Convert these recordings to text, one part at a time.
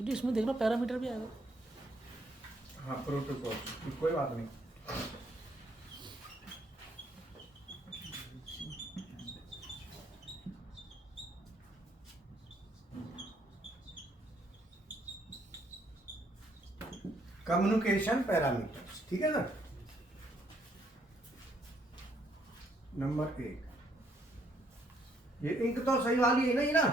क्योंकि इसमें देखना पैरामीटर भी आएगा। हाँ प्रोटोकॉल, कोई बात नहीं। कम्युनिकेशन पैरामीटर्स, ठीक है ना। नंबर 1, ये इंक तो सही वाली है ना, ये ना।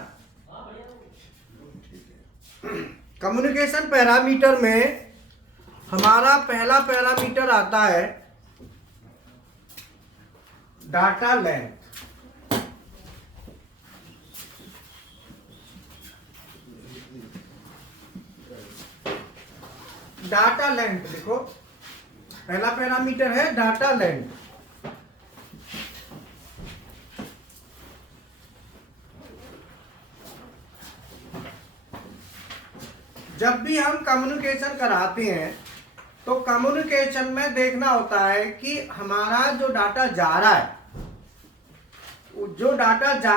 कम्युनिकेशन पैरामीटर में हमारा पहला पैरामीटर आता है डाटा लेंथ। डाटा लेंथ देखो, पहला पैरामीटर है डाटा लेंथ। जब भी हम कम्युनिकेशन कराते हैं तो कम्युनिकेशन में देखना होता है कि हमारा जो डाटा जा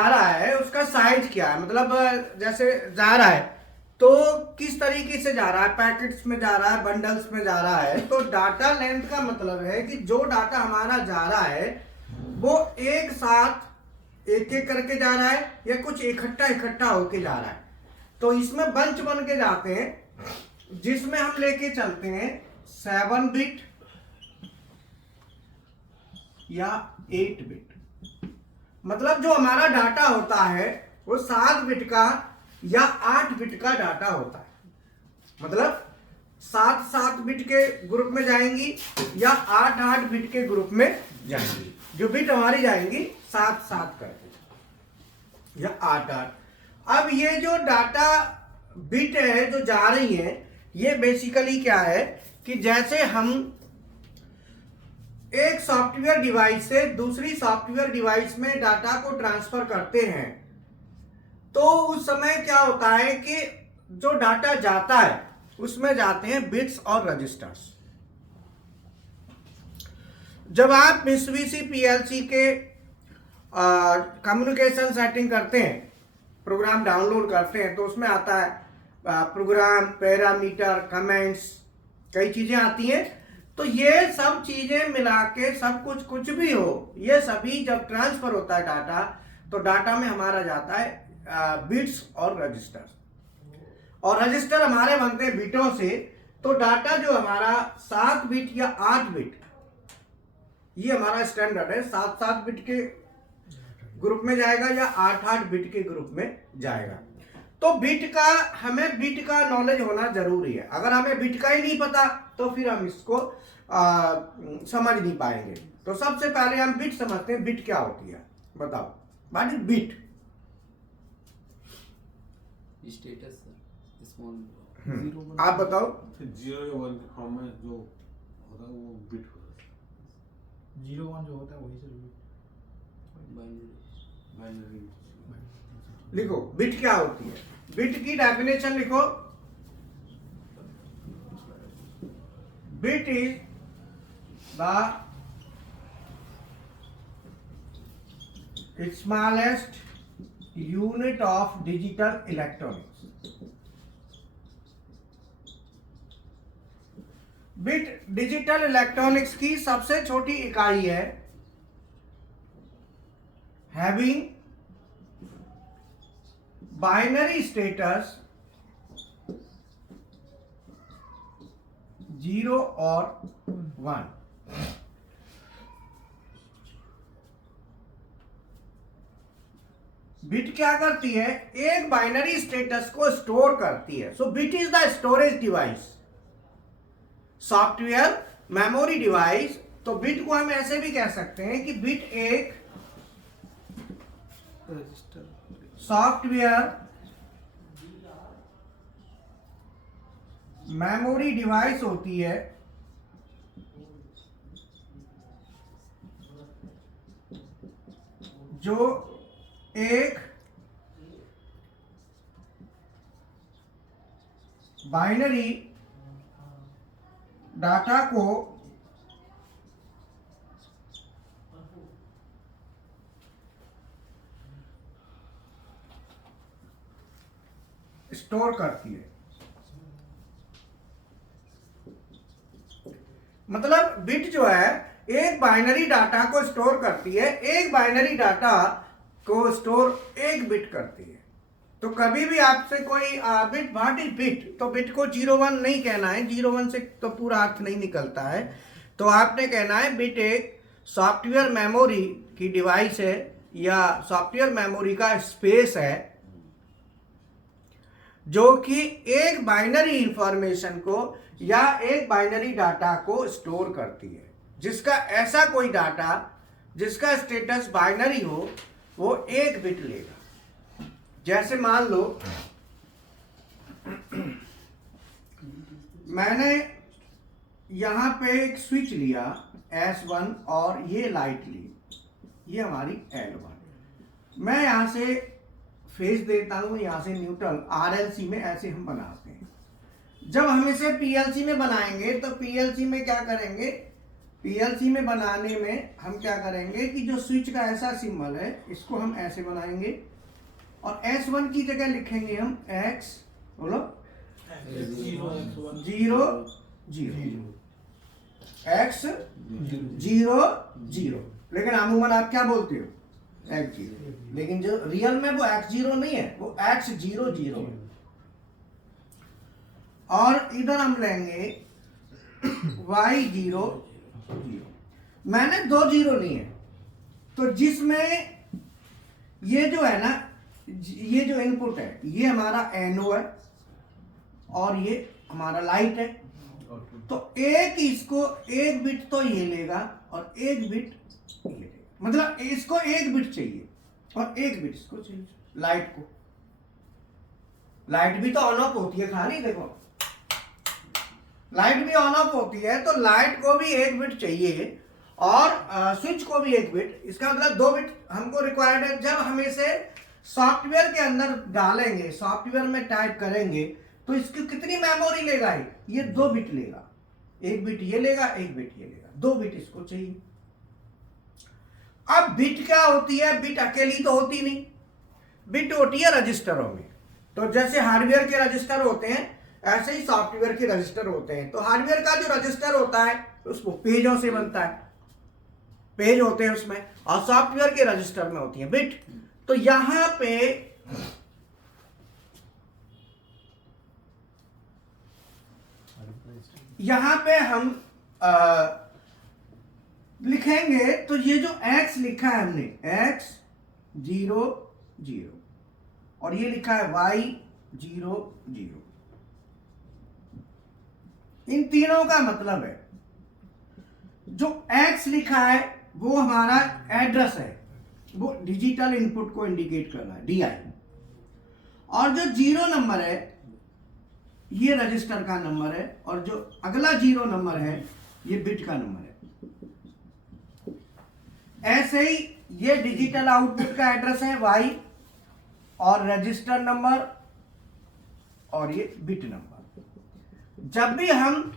रहा है, उसका साइज क्या है। मतलब जैसे जा रहा है तो किस तरीके से जा रहा है, पैकेट्स में जा रहा है, बंडल्स में जा रहा है। तो डाटा लेंथ का मतलब है कि जो डाटा हमारा जा रहा है वो एक साथ एक एक करके जा रहा है या कुछ इकट्ठा होके जा रहा है। तो इसमें बंच बन के जाते हैं, जिसमें हम लेके चलते हैं 7 बिट या 8 बिट। मतलब जो हमारा डाटा होता है वो 7 बिट का या 8 बिट का डाटा होता है। मतलब 7 बिट के ग्रुप में जाएंगी या 8 बिट के ग्रुप में जाएंगी। जो बिट हमारी जाएंगी 7 करके या 8। अब ये जो डाटा बिट है जो जा रही है, ये बेसिकली क्या है कि जैसे हम एक सॉफ्टवेयर डिवाइस से दूसरी सॉफ्टवेयर डिवाइस में डाटा को ट्रांसफर करते हैं, तो उस समय क्या होता है कि जो डाटा जाता है उसमें जाते हैं बिट्स और रजिस्टर्स। जब आप मित्सुबिशी पीएलसी के कम्युनिकेशन सेटिंग करते हैं, प्रोग्राम डाउनलोड करते हैं, तो उसमें आता है प्रोग्राम, पैरामीटर, कमेंट्स, कई चीजें आती हैं। तो ये सब चीजें मिला के सब कुछ भी हो, ये सभी जब ट्रांसफर होता है डाटा, तो डाटा में हमारा जाता है बिट्स और रजिस्टर। और रजिस्टर हमारे बनते हैं बिटों से। तो डाटा जो हमारा 7 बिट या 8 बिट, ये हमारा स्टैंडर्ड है, 7 बिट के ग्रुप में जाएगा या 8 बिट के ग्रुप में जाएगा। तो हमें बिट का नॉलेज होना जरूरी है। अगर हमें बिट का ही नहीं पता तो फिर हम इसको समझ नहीं पाएंगे। तो सबसे पहले हम बिट समझते हैं। बिट क्या होती है, बताओ what is bit? Status small आप बताओ। 0 या 1 के फॉर्म में जो होता है वो बिट होता है। 0 1 जो होता है वही से बाइनरी लिखो बिट क्या होती है। बिट की डेफिनेशन लिखो। Bit is the smallest unit of digital electronics. Bit digital electronics की सबसे छोटी इकाई है, हैविंग बाइनरी स्टेटस 0 और 1। बिट क्या करती है? एक बाइनरी स्टेटस को स्टोर करती है। So bit is the storage device. Software memory device. तो बिट को हम ऐसे भी कह सकते हैं कि बिट एक रजिस्टर सॉफ्टवेयर मेमोरी डिवाइस होती है जो एक बाइनरी डाटा को स्टोर करती है। मतलब बिट जो है एक बाइनरी डाटा को स्टोर करती है, एक बाइनरी डाटा को स्टोर एक बिट करती है। तो कभी भी आपसे कोई बिट व्हाट इज बिट, तो बिट को 01 नहीं कहना है, 01 से तो पूरा अर्थ नहीं निकलता है। तो आपने कहना है बिट एक सॉफ्टवेयर मेमोरी की डिवाइस है या सॉफ्टवेयर मेमोरी का स्पेस है जो कि एक बाइनरी इंफॉर्मेशन को या एक बाइनरी डाटा को स्टोर करती है, जिसका ऐसा कोई डाटा जिसका स्टेटस बाइनरी हो वो एक बिट लेगा। जैसे मान लो मैंने यहां पे एक स्विच लिया S1 और ये लाइट ली, ये हमारी L1। मैं यहां से फेज देता हूं, यहां से न्यूट्रल, RLC में ऐसे हम बनाते हैं। जब हम इसे PLC में बनाएंगे तो PLC में क्या करेंगे, PLC में बनाने में हम क्या करेंगे कि जो स्विच का ऐसा सिंबल है इसको हम ऐसे बनाएंगे और S1 की जगह लिखेंगे हम X, बोलो 0 0 X 0 0। लेकिन अमूमन आप क्या बोलते हो, X0, लेकिन जो रियल में वो X0 नहीं है, वो X0 0 है। और इधर हम लेंगे Y0 0। मैंने 2 0 लिए हैं, तो जिसमें ये जो है ना, ये जो इनपुट है ये हमारा NO है और ये हमारा लाइट है। तो एक इसको एक बिट तो ये लेगा और एक बिट ये लेगा, मतलब इसको एक बिट चाहिए और एक बिट इसको चाहिए। लाइट को, लाइट भी तो ऑन ऑफ होती है, खाली देखो लाइट भी ऑन ऑफ होती है, तो लाइट को भी एक बिट चाहिए और स्विच को भी एक बिट। इसका मतलब 2 बिट हमको रिक्वायर्ड है। जब हम इसे सॉफ्टवेयर के अंदर डालेंगे, सॉफ्टवेयर में टाइप करेंगे, तो इसकी कितनी मेमोरी लेगा, ये 2 बिट लेगा। एक बिट ये लेगा, एक बिट ये लेगा, 2 बिट इसको चाहिए। अब बिट क्या होती है, बिट अकेली तो होती नहीं, बिट होती है रजिस्टरों में। तो जैसे हार्डवेयर के रजिस्टर होते हैं ऐसे ही सॉफ्टवेयर के रजिस्टर होते हैं। तो हार्डवेयर का जो रजिस्टर होता है उसको पेजों से बनता है, पेज होते हैं उसमें, और सॉफ्टवेयर के रजिस्टर में होती है बिट। तो यहां पे हम लिखेंगे, तो ये जो X लिखा है हमने X 0 0 और ये लिखा है Y 0 0, इन तीनों का मतलब है जो X लिखा है वो हमारा एड्रेस है, वो डिजिटल इनपुट को इंडिकेट कर रहा है, DI। और जो 0 नंबर है ये रजिस्टर का नंबर है, और जो अगला 0 नंबर है ये बिट का नंबर है। ऐसे ही ये डिजिटल आउटपुट का एड्रेस है Y और रजिस्टर नंबर और ये बिट नंबर। जब भी हम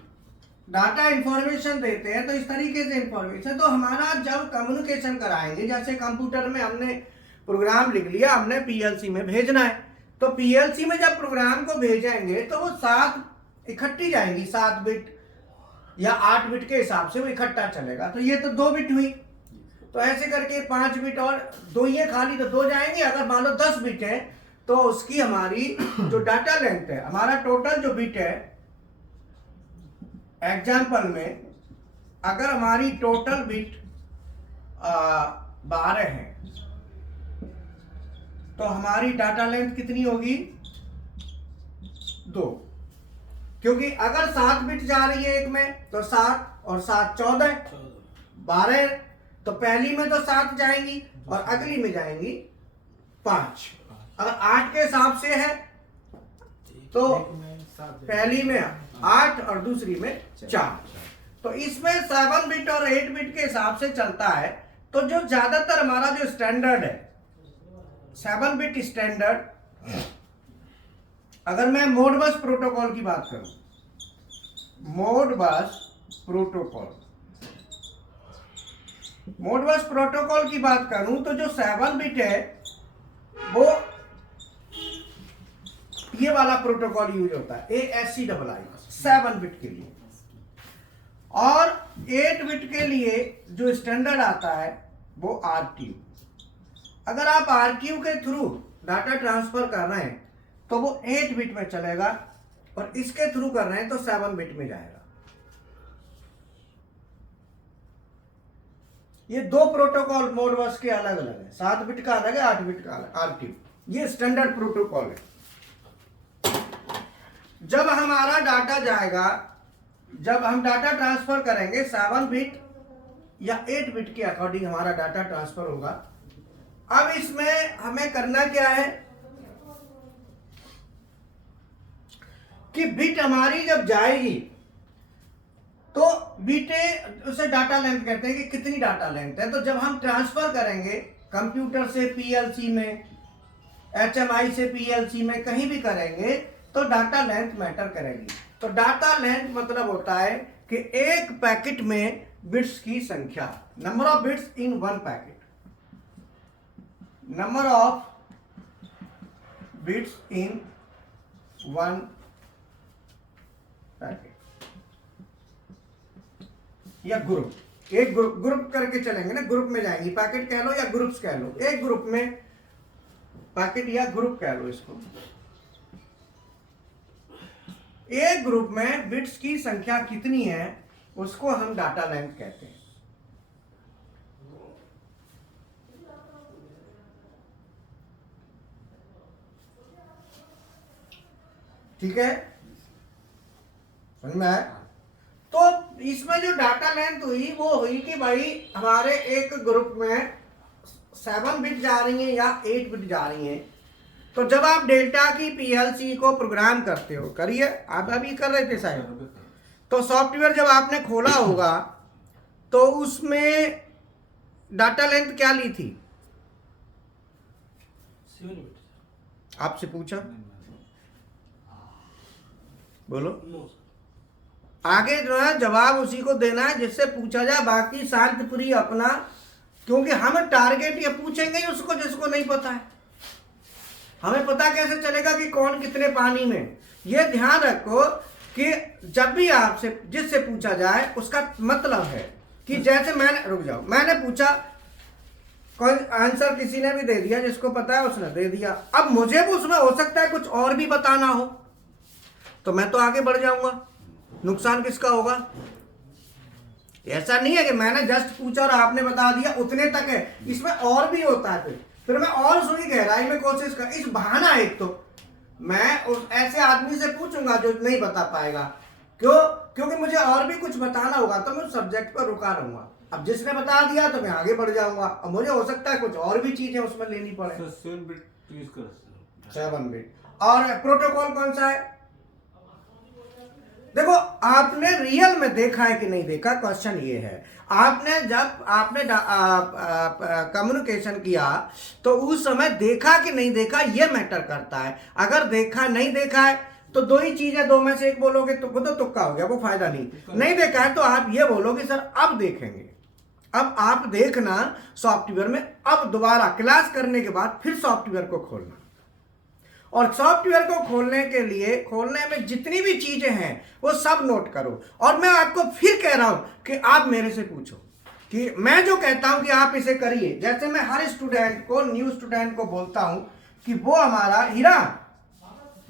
डाटा इंफॉर्मेशन देते हैं तो इस तरीके से इंफॉर्मेशन, तो हमारा जब कम्युनिकेशन कराएंगे, जैसे कंप्यूटर में हमने प्रोग्राम लिख लिया, हमने PLC में भेजना है, तो PLC में जब प्रोग्राम को भेजेंगे तो वो 7 इकट्ठी जाएंगी, 7 बिट या 8 बिट के हिसाब से वो इकट्ठा चलेगा। तो ये तो 2 बिट हुई, तो ऐसे करके 5 बिट और 2 ये खाली, तो 2 जाएंगे। अगर मान लो 10 बिट है तो उसकी हमारी जो डाटा लेंथ है, हमारा टोटल जो बिट है, एग्जाम्पल में अगर हमारी टोटल बिट 12 है तो हमारी डाटा लेंथ कितनी होगी, 2। क्योंकि अगर 7 बिट जा रही है एक में तो 7 और 7 14 12, तो पहली में तो 7 जाएंगी और अगली में जाएंगी 5। अगर 8 के हिसाब से है तो पहली में 8 और दूसरी में 4। तो इसमें 7 बिट और 8 बिट के हिसाब से चलता है। तो जो ज्यादातर हमारा जो स्टैंडर्ड है 7 बिट स्टैंडर्ड, अगर मैं मोडबस प्रोटोकॉल की बात करूं, मोडबस प्रोटोकॉल की बात करूं तो जो 7 बिट है वो ये वाला प्रोटोकॉल यूज होता है, ASCII 7 बिट के लिए। और 8 बिट के लिए जो स्टैंडर्ड आता है वो RQ। अगर आप RQ के थ्रू डाटा ट्रांसफर कर रहे हैं तो वो 8 बिट में चलेगा, और इसके थ्रू कर रहे हैं तो 7 बिट में जाएगा। ये दो प्रोटोकॉल मोड बस के अलग अलग है, 7 बिट का अलग है, 8 बिट का अलग, RQ। ये स्टैंडर्ड प्रोटोकॉल है। जब हमारा डाटा जाएगा, जब हम डाटा ट्रांसफर करेंगे 7 बिट या 8 बिट के अकॉर्डिंग हमारा डाटा ट्रांसफर होगा। अब इसमें हमें करना क्या है कि बिट हमारी जब जाएगी तो बीटे उसे डाटा लेंथ कहते हैं कि कितनी डाटा लेंथ है। तो जब हम ट्रांसफर करेंगे कंप्यूटर से पीएलसी में, HMI से पीएलसी में, कहीं भी करेंगे तो डाटा लेंथ मैटर करेगी। तो डाटा लेंथ मतलब होता है कि एक पैकेट में बिट्स की संख्या, number of bits in one packet, number of bits in one packet या ग्रुप। एक ग्रुप करके चलेंगे ना, ग्रुप में जाएंगे, पैकेट कह लो या ग्रुप्स कह लो, एक ग्रुप में पैकेट या ग्रुप कह लो इसको। एक ग्रुप में बिट्स की संख्या कितनी है उसको हम डाटा लेंथ कहते हैं। ठीक है, समझ में आया? तो इसमें जो डाटा लेंथ हुई वो हुई कि भाई हमारे एक ग्रुप में 7 बिट जा रही हैं या 8 बिट जा रही हैं। तो जब आप डेल्टा की पीएलसी को प्रोग्राम करते हो, करिए, आप अभी कर रहे थे शायद, तो सॉफ्टवेयर जब आपने खोला होगा तो उसमें डाटा लेंथ क्या ली थी? 7 बिट। आपसे पूछा, बोलो। नो आगे जो है जवाब उसी को देना है जिससे पूछा जाए, बाकी शांतिप्रिय अपना, क्योंकि हम टारगेट ये पूछेंगे ही उसको जिसको नहीं पता है। हमें पता कैसे चलेगा कि कौन कितने पानी में? ये ध्यान रखो कि जब भी आपसे जिससे पूछा जाए उसका मतलब है कि जैसे मैंने, रुक जाओ, मैंने पूछा, कोई आंसर किसी ने भी दे दिया, जिसको पता है उसने दे दिया। अब मुझे भी उसमें हो सकता है कुछ और भी बताना हो, तो मैं तो आगे बढ़ जाऊंगा, नुकसान किसका होगा? ऐसा नहीं है कि मैंने जस्ट पूछा और आपने बता दिया, उतने तक है। इसमें और भी होता है, फिर मैं और सुनी गहराई में कोशिश कर, इस बहाना एक तो मैं उस ऐसे आदमी से पूछूंगा जो नहीं बता पाएगा। क्यों? क्योंकि मुझे और भी कुछ बताना होगा, तो मैं उस सब्जेक्ट पर रुका रहूंगा। अब जिसने बता दिया तो मैं आगे बढ़ जाऊंगा, और मुझे हो सकता है कुछ और भी चीजें उसमें लेनी पड़े। 7 बिट यूज कर 7 बिट। और प्रोटोकॉल कौन सा है? देखो, आपने रियल में देखा है कि नहीं देखा, क्वेश्चन ये है। आपने जब आपने कम्युनिकेशन किया तो उस समय देखा कि नहीं देखा ये मैटर करता है। अगर देखा नहीं देखा है तो दो ही चीज है, दो में से एक बोलोगे तो वो तो तुक्का हो गया, वो फायदा नहीं देखा है तो आप ये बोलोगे सर अब देखेंगे। अब आप देखना सॉफ्टवेयर में, अब दोबारा क्लास करने के बाद फिर सॉफ्टवेयर को खोलना, और सॉफ्टवेयर को खोलने में जितनी भी चीजें हैं वो सब नोट करो। और मैं आपको फिर कह रहा हूं कि आप मेरे से पूछो कि मैं जो कहता हूं कि आप इसे करिए, जैसे मैं हर स्टूडेंट को, न्यू स्टूडेंट को बोलता हूं कि वो हमारा हीरा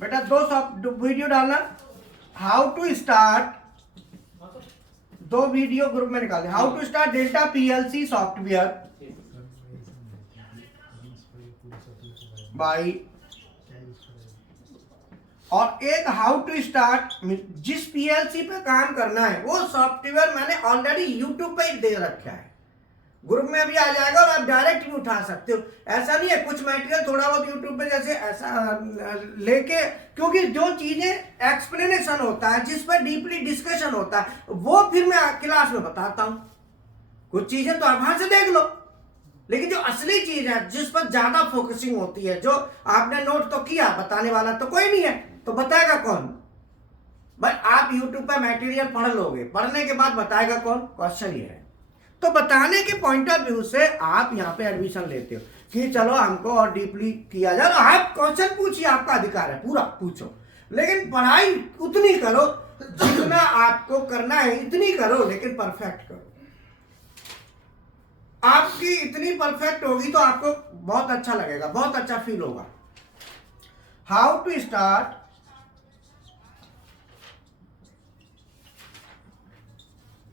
बेटा 2 वीडियो डालना, how to start, 2 video group में निकाल, how to start Delta PLC software by, और एक हाउ टू स्टार्ट, जिस पीएलसी पे काम करना है वो सॉफ्टवेयर मैंने ऑलरेडी यूट्यूब पे ही दे रखा है, ग्रुप में भी आ जाएगा और आप डायरेक्ट भी उठा सकते हो। ऐसा नहीं है, कुछ मटेरियल थोड़ा बहुत यूट्यूब पे जैसे ऐसा लेके, क्योंकि जो चीजें एक्सप्लेनेशन होता है, जिस पर डीपली डिस्कशन होता है, वो फिर मैं क्लास में बताता हूं। कुछ चीजें तो आप वहां से देख लो, लेकिन जो असली चीज है जिस पर ज्यादा फोकसिंग होती है, जो आपने नोट तो किया, बताने वाला तो कोई नहीं है, तो बताएगा कौन भाई? आप यूट्यूब पर मटेरियल पढ़ लोगे, पढ़ने के बाद बताएगा कौन? क्वेश्चन ये है। तो बताने के पॉइंट ऑफ व्यू से आप यहाँ पे एडमिशन लेते हो कि चलो हमको और डीपली किया जाए, आप क्वेश्चन पूछिए, आपका अधिकार है, पूरा पूछो, लेकिन पढ़ाई उतनी करो जितना आपको करना है इतनी करो, लेकिन परफेक्ट करो। आपकी इतनी परफेक्ट होगी तो आपको बहुत अच्छा लगेगा, बहुत अच्छा फील होगा। How to start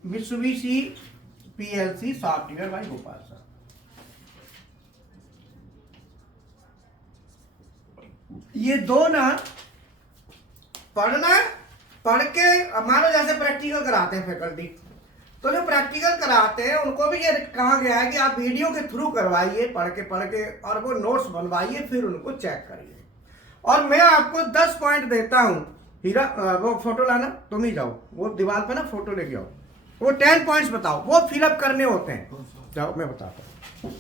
Mitsubishi PLC software by Gopal sir. ये दो ना पढ़ना, पढ़ के मानो जैसे प्रैक्टिकल कराते हैं फैकल्टी, तो जो प्रैक्टिकल कराते हैं उनको भी ये कहा गया है कि आप वीडियो के थ्रू करवाइए, पढ़ के और वो नोट्स बनवाइए, फिर उनको चेक करिए। और मैं आपको 10 पॉइंट देता हूं। हीरा वो फोटो लाना, तुम ही जाओ, वो दीवार पे ना फोटो लेके आओ, वो 10 पॉइंट्स बताओ, वो फिलअप करने होते हैं। जाओ मैं बताता हूँ।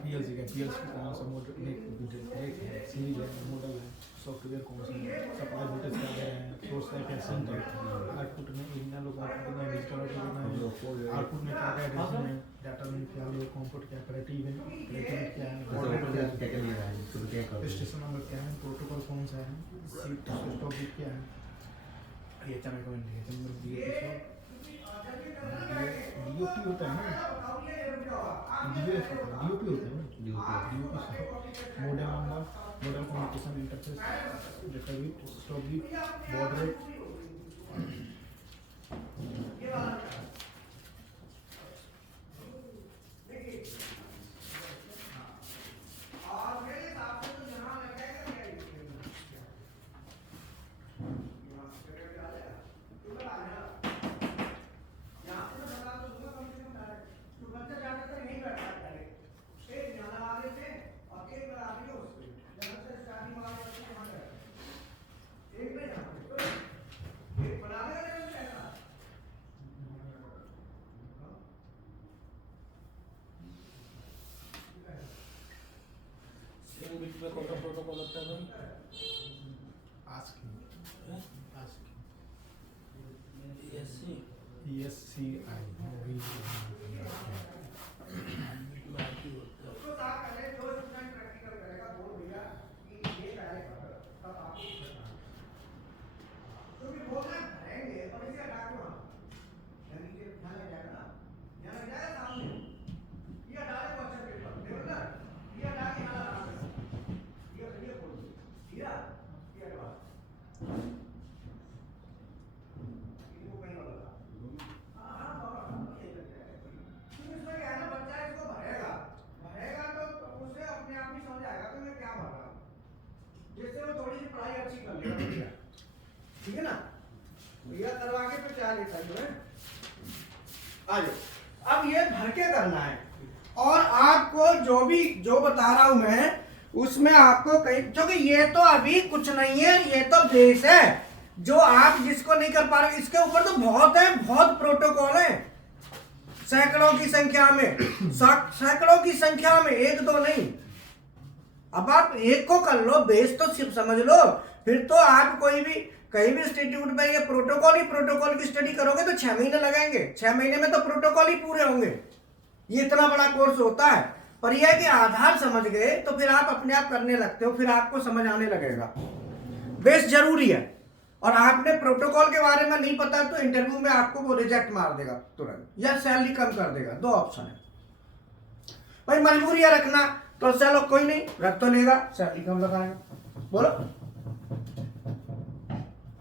पीएलसी का कौन सा मॉडल सीरीज है, मॉडल है, सॉफ्टवेयर कौन सा है, सप्लाई वोल्टेज क्या दे रहे हैं, सोर्स है कैसे है, आउटपुट में इनर लोग आउटपुट में डिजिटल आउटपुट में क्या क्या एडिशन है, डाटा में क्या है, कंपोर्ट क्या करेक्टिव है, करेक्टिव क्या है, मॉडल क्या है, स्टेशन नंबर क्या है, प्रोटोकॉल कौन सा है, सीट स्टॉप बिट क्या है, ये चैनल का इंडिकेशन नंबर डीओपी होता है ना, डीओपी होता है ना, DOP model number, model communication interface, data bit, stop bit, baud rate, में कौन सा प्रोटोकॉल लगता है भाई? ठीक है ना, भैया करवा के तो क्या लेता है। आ जाओ, अब ये भर के करना है, और आपको जो बता रहा हूं मैं उसमें आपको कहीं, क्योंकि ये तो अभी कुछ नहीं है, ये तो बेस है। जो आप जिसको नहीं कर पा रहे, इसके ऊपर तो बहुत है, बहुत प्रोटोकॉल है, सैकड़ों की संख्या में, सैकड़ों की संख्या में, एक दो नहीं। अब आप एक को कर लो, बेस तो सिर्फ समझ लो, फिर तो आप कोई भी कहीं भी इंस्टीट्यूट में ये प्रोटोकॉल की स्टडी करोगे तो 6 महीने लगेंगे। 6 महीने में तो प्रोटोकॉल ही पूरे होंगे। ये इतना बड़ा कोर्स होता है, पर यह कि आधार समझ गए तो फिर आप अपने आप करने लगते हो, फिर आपको समझ आने लगेगा। बेस जरूरी है, और आपने प्रोटोकॉल के बारे में नहीं पता तो इंटरव्यू में आपको वो रिजेक्ट मार देगा तुरंत, या सैलरी कम कर देगा। 2 ऑप्शन है भाई, मजबूरी है रखना तो चलो कोई नहीं, रख तो लेगा, सैलरी कम लगाएगा, बोलो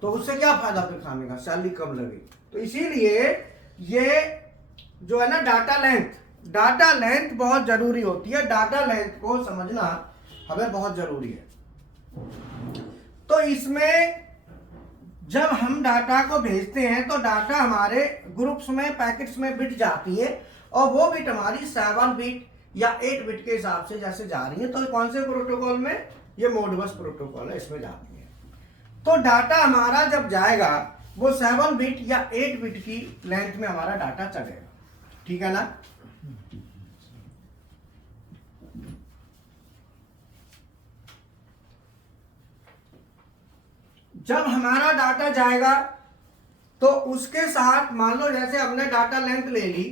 तो उससे क्या फायदा फिर खाने का, सैलरी कम लगी। तो इसीलिए ये जो है ना डाटा लेंथ बहुत जरूरी होती है। डाटा लेंथ को समझना हमें बहुत जरूरी है। तो इसमें जब हम डाटा को भेजते हैं तो डाटा हमारे ग्रुप्स में, पैकेट्स में बिट जाती है, और वो बिट हमारी 7 बिट या 8 बिट के हिसाब से जैसे जा रही है। तो कौन से प्रोटोकॉल में? ये मोडबस प्रोटोकॉल है, इसमें जाती है। तो डाटा हमारा जब जाएगा वो 7 बिट या 8 बिट की लेंथ में हमारा डाटा चलेगा, ठीक है ना। जब हमारा डाटा जाएगा तो उसके साथ मान लो जैसे हमने डाटा लेंथ ले ली,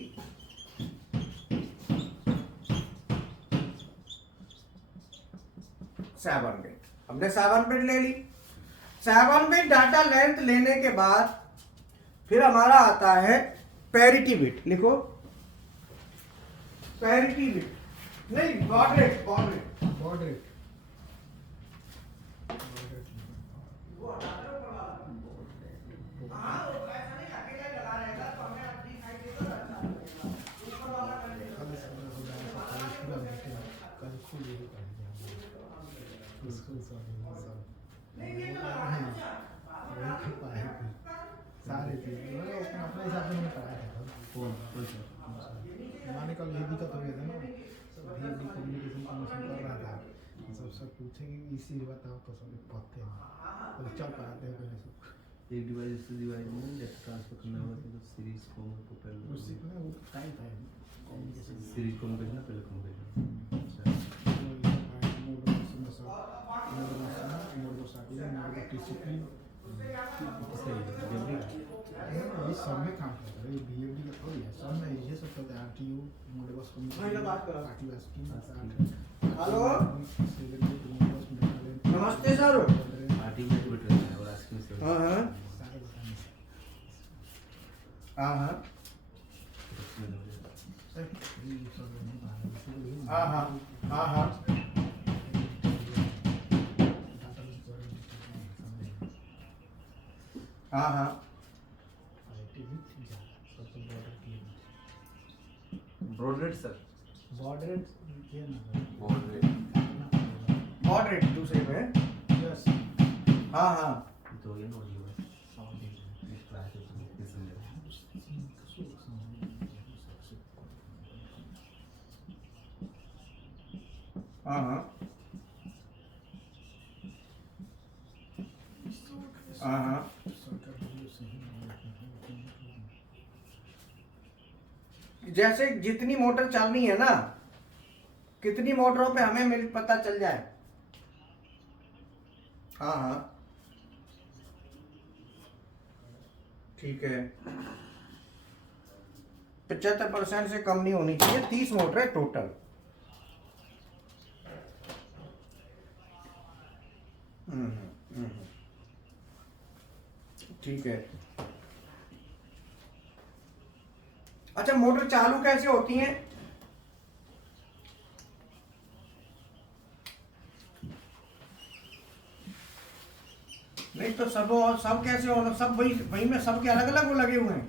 7 बिट। हमने 7 बिट ले ली। 7 बिट डाटा लेंथ लेने के बाद फिर हमारा आता है पैरिटी बिट। लिखो पैरिटी बिट, नहीं baud rate, baud rate, baud rate. सारे चीज अपना हिसाब से मैंने पढ़ाया था। माने कल ये दिक्कत हो गया था ना, सब भी कम्युनिकेशन कमीशन कर रहा था, सब पूछेंगे इसी बताओ तो सब पढ़ते हैं तो चल पाते हैं पहले सब। एक डिवाइस से डिवाइस में डेटा ट्रांसफर करना हुआ तो सीरीज को पहले वो सीखना वो टाइम था कम्युनिकेशन सीरीज को भेजना पहले कम भेजना। अच्छा डिसिप्लिन ये सब में काम करता है। ये बीएमडी का थोड़ी है, सब में ये सब करता है। आरटीयू मोडबस हेलो नमस्ते सर। आरटी में बिट रहता है और आस्किंग से हाँ हाँ सारे बताने हाँ हाँ सही। हाँ हाँ हाँ हाँ हाँ हाँ ब्रॉड रेट सर, बॉर्डर ये ना ब्रॉड रेट मॉडरेट दूसरे में। यस हाँ हाँ तो ये नो ये बस इस क्लास में समझ हाँ हाँ हाँ हाँ जैसे जितनी मोटर चलनी है ना, कितनी मोटरों पे हमें मिल पता चल जाए। हाँ हाँ ठीक है। 75% से कम नहीं होनी चाहिए। 30 मोटर है टोटल। ठीक है। अच्छा मोटर चालू कैसे होती हैं? नहीं तो सब कैसे हो, सब वही वही में सबके अलग अलग वो लगे हुए हैं।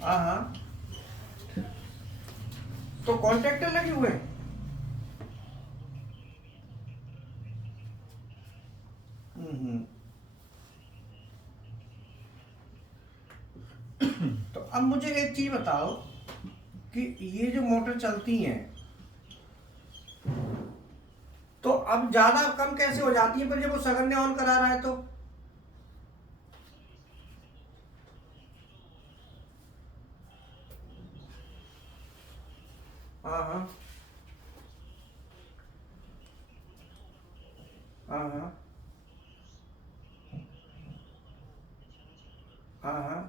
हाँ हाँ तो कॉन्ट्रैक्टर लगे हुए हैं। तो अब मुझे एक चीज बताओ कि ये जो मोटर चलती हैं तो अब ज्यादा कम कैसे हो जाती है पर जब वो सगन ऑन करा रहा है तो? हाँ हाँ हाँ हाँ हाँ हाँ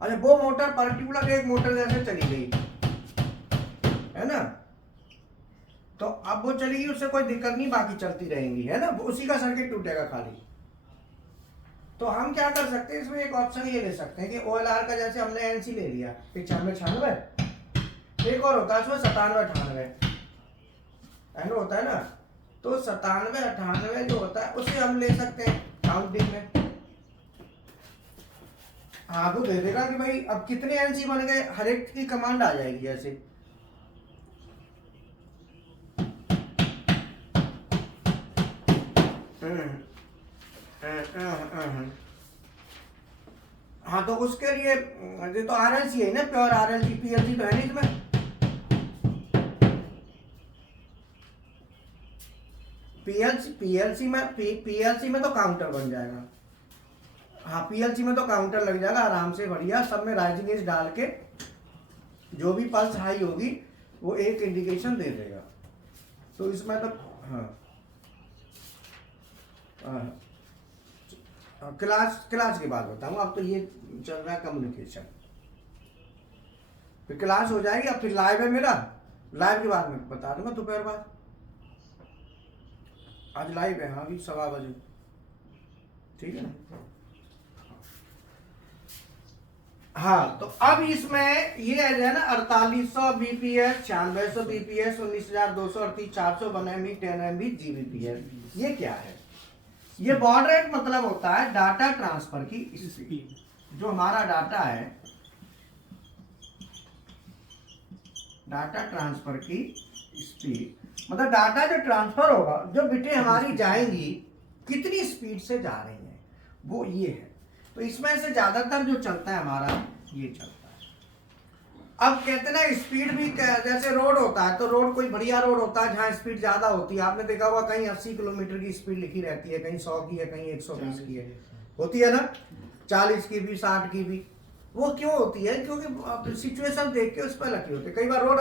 अच्छा वो मोटर पर्टिकुलर एक मोटर जैसे चली गई है ना, तो अब वो चलेगी उससे कोई दिक्कत नहीं, बाकी चलती रहेंगी है ना, उसी का सर्किट टूटेगा खाली। तो हम क्या कर सकते हैं इसमें एक ऑप्शन ये ले सकते हैं कि OLR का जैसे हमने NC ले लिया 95-96, एक और होता है उसमें 97-98 ऐसा होता है ना, तो 97-98 जो होता है उसे हम ले सकते हैं काउंटिंग में। हाँ तो दे देगा कि भाई अब कितने NC बन गए, हर एक की कमांड आ जाएगी ऐसे। हाँ तो उसके लिए ये तो RLC है ना, प्योर RLC, PLC तो है नहीं इसमें। PLC में तो काउंटर बन जाएगा। हाँ PLC में तो काउंटर लग जाएगा आराम से बढ़िया, सब में राइजिंग एज डाल के जो भी पल्स हाई होगी वो एक इंडिकेशन दे देगा। तो इसमें तो हाँ क्लास के बाद बताऊँ, अब तो ये चल रहा है कम्युनिकेशन। फिर क्लास हो जाएगी, अब फिर लाइव है मेरा, लाइव के बाद में बता दूंगा दोपहर बाद। आज लाइव है, हाँ, अभी 1:15 बजे, ठीक है ना। हाँ, तो अब इसमें ये है ना 4800 BPS, 9600 BPS, 19238, 400 1 MB, 10 MB GBPS। ये क्या है? ये बॉड रेट मतलब होता है डाटा ट्रांसफर की स्पीड। जो हमारा डाटा है, डाटा ट्रांसफर की स्पीड मतलब डाटा जो ट्रांसफर होगा, जो बिटें हमारी जाएंगी कितनी स्पीड से जा रही हैं, वो ये है। तो इसमें से ज्यादातर जो चलता है हमारा ये चलता है। अब कहते हैं ना स्पीड भी, जैसे रोड होता है तो रोड कोई बढ़िया रोड होता है जहाँ स्पीड ज्यादा होती है। आपने देखा होगा कहीं 80 किलोमीटर की स्पीड लिखी रहती है, कहीं 100 की है, कहीं 120 की है, होती है ना, 40 की भी, 60 की भी। वो क्यों होती है? क्योंकि सिचुएशन देख के उस पर लगी होती है। कई बार रोड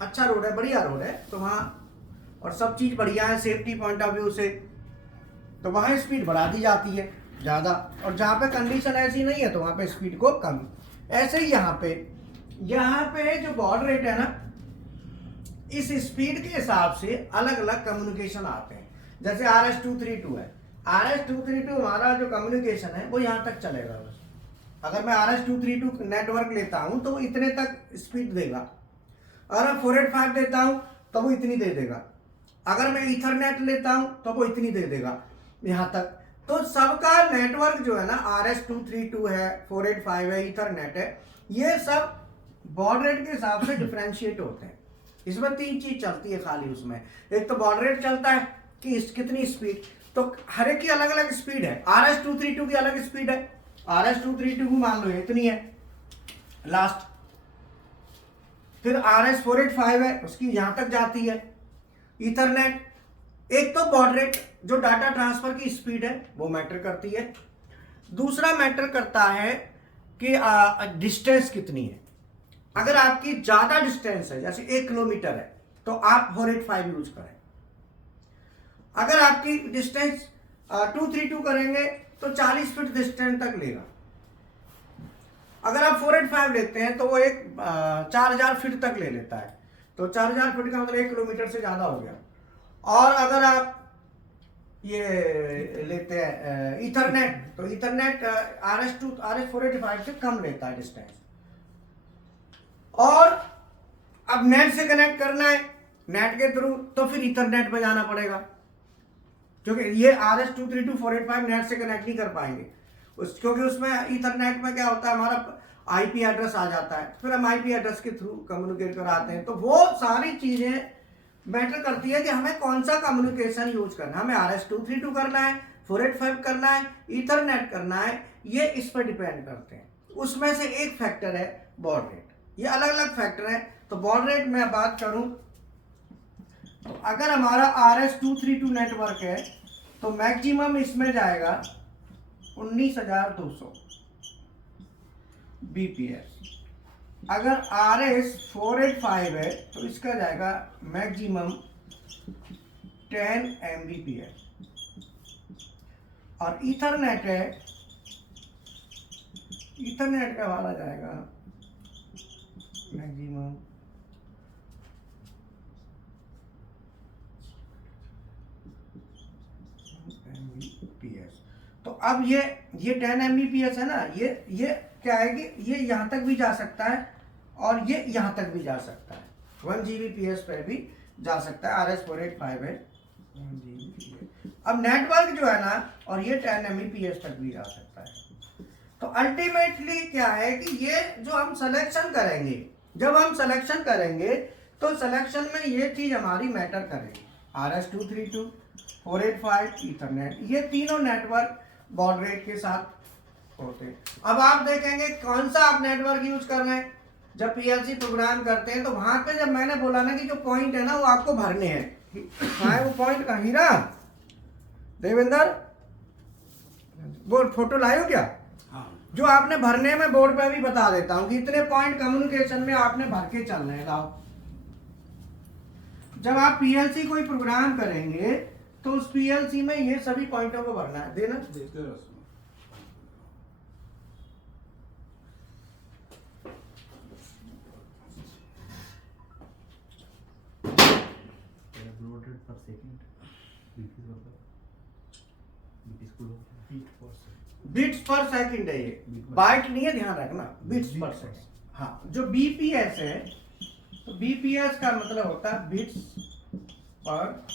अच्छा रोड है, बढ़िया रोड है, तो वहाँ और सब चीज बढ़िया है सेफ्टी पॉइंट ऑफ व्यू से, तो वहाँ स्पीड बढ़ा दी जाती है ज़्यादा, और जहाँ पे कंडीशन ऐसी नहीं है तो वहाँ पे स्पीड को कम। ऐसे ही यहाँ पे जो बॉड रेट है ना, इस स्पीड के हिसाब से अलग अलग कम्युनिकेशन आते हैं। जैसे RS-232 है, RS-232 हमारा जो कम्युनिकेशन है वो यहाँ तक चलेगा बस। अगर मैं RS-232 नेटवर्क लेता हूँ तो वो इतने तक स्पीड देगा। अगर मैं 485 देता हूँ तो वो इतनी दे देगा। अगर मैं ईथरनेट लेता हूँ तो वो इतनी दे देगा यहाँ तक। तो सबका नेटवर्क जो है ना, RS-232 है, 485 है, ईथरनेट है, ये सब बॉड रेट के हिसाब से डिफरेंशिएट होते हैं। इसमें 3 चीज चलती है खाली उसमें। एक तो बॉड रेट चलता है कि कितनी स्पीड, तो हर एक की अलग अलग स्पीड है। RS-232 की अलग स्पीड है, RS-232 को मान लो इतनी है लास्ट। फिर RS-485 है, उसकी यहां तक जाती है। ईथरनेट, एक तो बॉड रेट जो डाटा ट्रांसफर की स्पीड है वो मैटर करती है। दूसरा मैटर करता है कि डिस्टेंस कितनी है। अगर आपकी ज्यादा डिस्टेंस है, जैसे 1 किलोमीटर है, तो आप 485 यूज करें। अगर आपकी डिस्टेंस 232 करेंगे तो 40 फीट डिस्टेंस तक लेगा। अगर आप 485 लेते हैं तो वो एक 4000 फीट तक ले लेता है, तो 4000 फीट का मतलब 1 किलोमीटर से ज्यादा हो गया। और अगर आप ये लेते हैं ईथरनेट, तो ईथरनेट RS-485 से कम लेता है डिस्टेंस। और अब नेट से कनेक्ट करना है, नेट के थ्रू, तो फिर ईथरनेट पे जाना पड़ेगा, क्योंकि ये RS-232 485 नेट से कनेक्ट नहीं कर पाएंगे क्योंकि उसमें ईथरनेट में क्या होता है, हमारा IP एड्रेस आ जाता है, फिर हम IP एड्रेस के थ्रू कम्युनिकेट कराते हैं। तो वो सारी चीजें मैटर करती है कि हमें कौन सा कम्युनिकेशन यूज करना है। हमें RS-232 करना है, 485 करना है, ईथरनेट करना है, ये इस पर डिपेंड करते हैं। उसमें से एक फैक्टर है बॉड रेट। ये अलग अलग फैक्टर है। तो बॉड रेट में बात करूं तो अगर हमारा RS-232 नेटवर्क है तो मैक्सिमम इसमें जाएगा 19200 BPS। अगर RS-485 है तो इसका जाएगा मैक्सिमम 10 Mbps। और ईथरनेट है, ईथरनेट का वाला जाएगा मैक्सिमम 10 Mbps। तो अब ये 10 Mbps है ना, ये क्या है कि ये यहाँ तक भी जा सकता है और ये यहाँ तक भी जा सकता है, 1 Gbps पे भी जा सकता है। RS-485 है 1 Gbps। अब नेटवर्क जो है ना, और ये 10 Mbps तक भी जा सकता है। तो अल्टीमेटली क्या है कि ये जो हम सिलेक्शन करेंगे, जब हम सिलेक्शन करेंगे तो सिलेक्शन में ये चीज हमारी मैटर करेगी। RS-232, 485, ईथरनेट, ये तीनों नेटवर्क बॉड रेट के साथ होते हैं। अब आप देखेंगे कौन सा आप नेटवर्क यूज कर रहे हैं। जब PLC प्रोग्राम करते हैं तो वहां पे जब मैंने बोला ना कि जो पॉइंट है ना वो आपको भरने हैं, हाँ वो पॉइंट का हीरा देवेंद्र, वो फोटो लाए हो क्या? जो आपने भरने में बोर्ड पे भी बता देता हूं कि इतने पॉइंट कम्युनिकेशन में आपने भर के चलने हैं। लाओ, जब आप PLC कोई प्रोग्राम करेंगे तो उस PLC में ये सभी पॉइंटों को भरना है। देना बिट्स पर सेकंड है ये, बाइट नहीं है, ध्यान रखना, बिट्स पर सेकंड। हाँ, जो बीपीएस है, तो बीपीएस का मतलब होता है बिट्स पर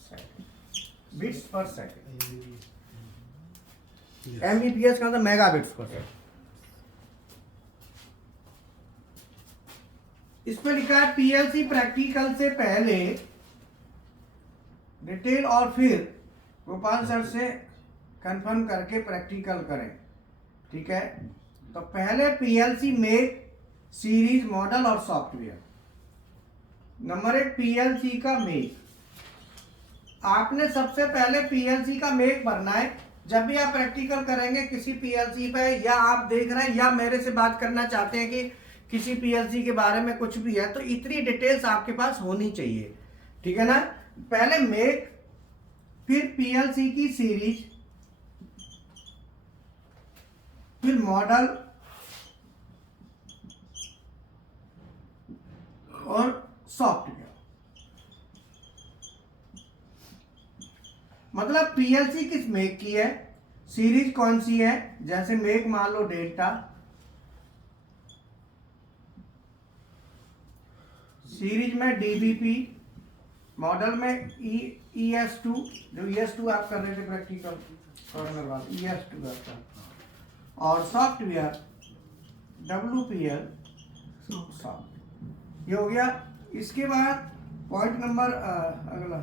सेकंड, बिट्स पर सेकंड। एमबीपीएस का मतलब मेगा बिट्स पर सेकंड। इस पे लिखा है पीएलसी प्रैक्टिकल से पहले डिटेल और फिर गोपाल सर से कंफर्म करके प्रैक्टिकल करें, ठीक है। तो पहले पीएलसी मेक सीरीज मॉडल और सॉफ्टवेयर। नंबर 1 पीएलसी का मेक, आपने सबसे पहले पीएलसी का मेक भरना है। जब भी आप प्रैक्टिकल करेंगे किसी पीएलसी पे, या आप देख रहे हैं या मेरे से बात करना चाहते हैं कि किसी पीएलसी के बारे में कुछ भी है, तो इतनी डिटेल्स आपके पास होनी चाहिए, ठीक है ना। पहले मेक, फिर पीएलसी की सीरीज, फिर मॉडल और सॉफ्टवेयर। मतलब पीएलसी किस मेक की है, सीरीज कौन सी है, जैसे मेक मान लो डेल्टा, सीरीज में डीबीपी, मॉडल में ES2, जो ES2 आप कर रहे थे प्रैक्टिकल कॉर्नर वाला, ES2 करता, और सॉफ्टवेयर WPL सॉफ्ट। ये हो गया। इसके बाद पॉइंट नंबर अगला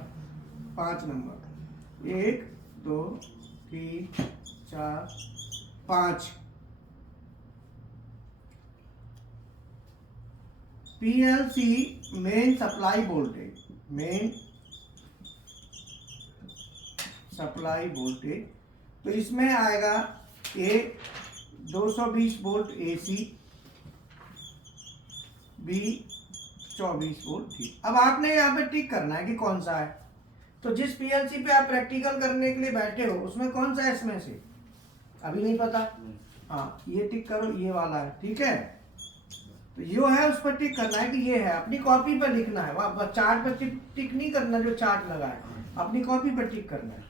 5 number, 1 2 3 4 5, PLC main supply voltage, main supply voltage. तो इसमें आएगा A 220 volt AC, B 24 volt थी। अब आपने यहाँ पे टिक करना है कि कौन सा है। तो जिस पीएलसी पे आप प्रैक्टिकल करने के लिए बैठे हो उसमें कौन सा है इसमें से अभी नहीं पता। हाँ, ये टिक करो, ये वाला है, ठीक है। तो ये है, उस पर टिक करना है कि ये है। अपनी कॉपी पर लिखना है, वहां चार्ट पर टिक नहीं करना, जो चार्ट लगा है अपनी कॉपी पर टिक करना है।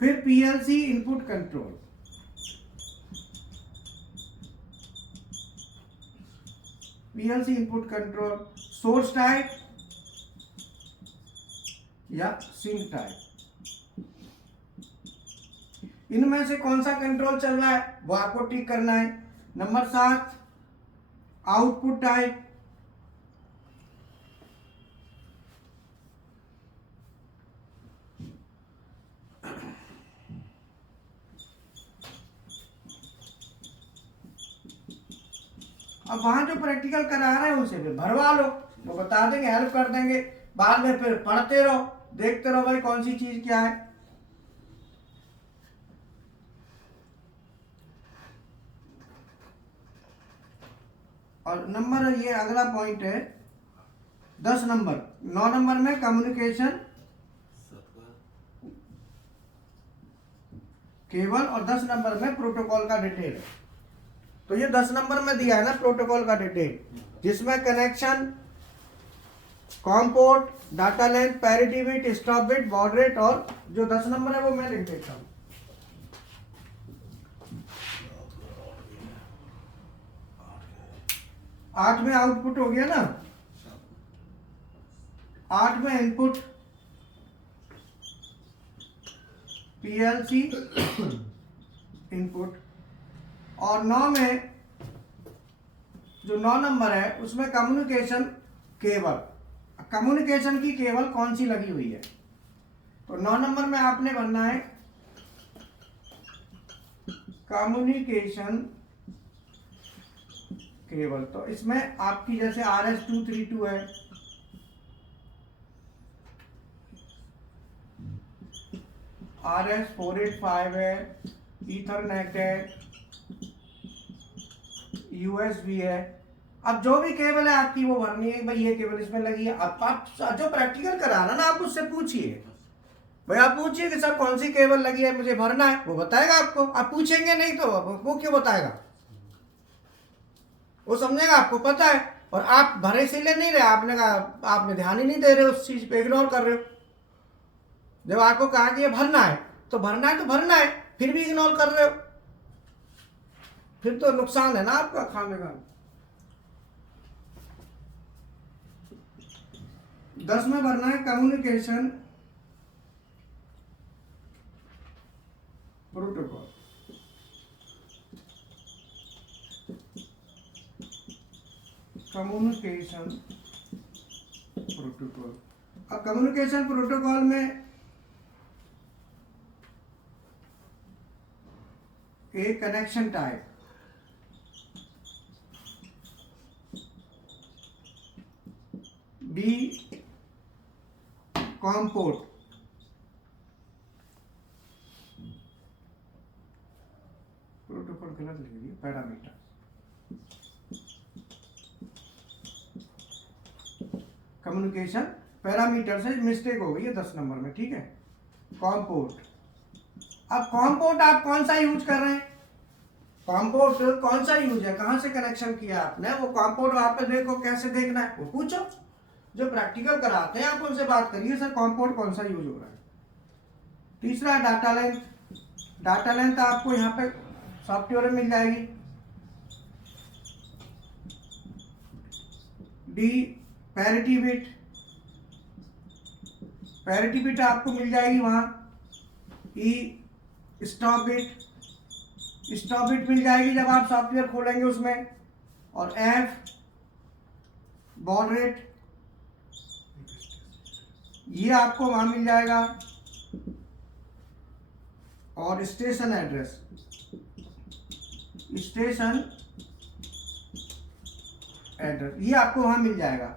फिर PLC input control, PLC input control, source type या सिंक टाइप, इनमें से कौन सा कंट्रोल चल रहा है वो आपको टिक करना है। नंबर 7 आउटपुट टाइप, अब वहां जो प्रैक्टिकल करा रहे हैं उसे फिर भरवा लो, वो बता देंगे, हेल्प कर देंगे। बाद में फिर पढ़ते रहो, देखते रहो भाई कौन सी चीज क्या है। और नंबर, ये अगला पॉइंट है 10 नंबर। 9 नंबर में कम्युनिकेशन केबल, और 10 नंबर में प्रोटोकॉल का डिटेल है। तो ये 10 नंबर में दिया है ना प्रोटोकॉल का डिटेल, जिसमें connection, com port, data length, parity bit, stop bit, baud rate, और जो 10 नंबर है वो मैं लिख देता हूं। आठ में आउटपुट हो गया ना, 8 में इनपुट पीएलसी इनपुट, और 9 में जो 9 नंबर है उसमें कम्युनिकेशन केबल। कम्युनिकेशन की केबल कौन सी लगी हुई है, तो 9 नंबर में आपने भरना है कम्युनिकेशन केबल। तो इसमें आपकी जैसे RS-232 है, RS-485 है, ईथरनेट है, USB है। अब जो भी केबल है आपकी वो भरनी है, भाई ये केबल इसमें लगी है। आप जो प्रैक्टिकल करा रहा ना, आप उससे पूछिए, भाई आप पूछिए कि सर कौन सी केबल लगी है, मुझे भरना है, वो बताएगा आपको। आप पूछेंगे नहीं तो वो क्यों बताएगा, वो समझेगा, आपको पता है। और आप भरे इसीलिए नहीं रहे, आपने कहा आपने ध्यान ही नहीं दे रहे हो, उस चीज पे इग्नोर कर रहे हो। जब आपको कहा कि ये भरना है तो भरना है, तो भरना है, फिर भी इग्नोर कर रहे हो, फिर तो नुकसान है ना आपका खाने का। 10 में भरना है कम्युनिकेशन प्रोटोकॉल। Communication protocol. अब कम्युनिकेशन प्रोटोकॉल में A connection type, B com port, protocol गलत लिख दिया, पैरामीटर। कम्युनिकेशन पैरामीटर से मिस्टेक हो गई है 10 नंबर में, ठीक है। Com port. अब कॉम पोर्ट आप कौन सा यूज कर रहे हैं, कॉम पोर्ट कौन सा यूज है, कहां से कनेक्शन किया आपने, वो कॉम पोर्ट वहां पे देखो, कैसे देखना है वो पूछो, जो प्रैक्टिकल कराते हैं आप उनसे बात करिए, सर कॉम पोर्ट कौन सा यूज हो रहा है। तीसरा डाटा लेंथ। डाटा लेंथ आपको यहाँ पे सॉफ्टवेयर में मिल जाएगी। D parity bit, parity bit आपको मिल जाएगी वहां। ई स्टॉप बिट, स्टॉप बिट मिल जाएगी जब आप सॉफ्टवेयर खोलेंगे उसमें। और एफ बॉड रेट, ये आपको वहां मिल जाएगा। और स्टेशन एड्रेस, स्टेशन एड्रेस ये आपको वहां मिल जाएगा।